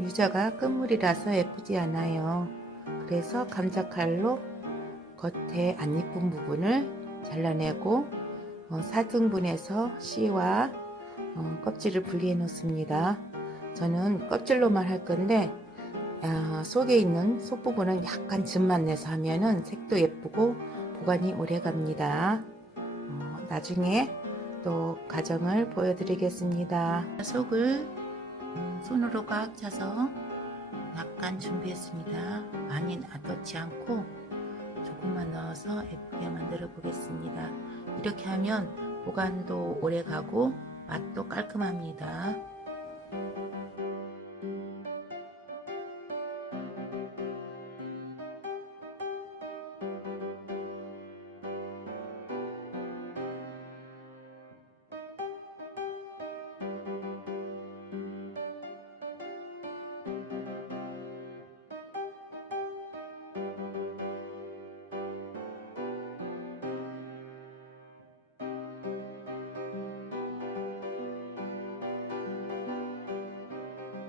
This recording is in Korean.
유자가 끝물이라서 예쁘지 않아요. 그래서 감자 칼로 겉에 안 예쁜 부분을 잘라내고 어, 4등분해서 씨와 어, 껍질을 분리해 놓습니다. 저는 껍질로만 할 건데 아, 속에 있는 속 부분은 약간 즙만 내서 하면은 색도 예쁘고 보관이 오래 갑니다. 어, 나중에 또 과정을 보여드리겠습니다. 속을 음, 손으로 꽉 차서 약간 준비했습니다. 많이 놔뒀지 않고 조금만 넣어서 예쁘게 만들어 보겠습니다. 이렇게 하면 보관도 오래 가고 맛도 깔끔합니다.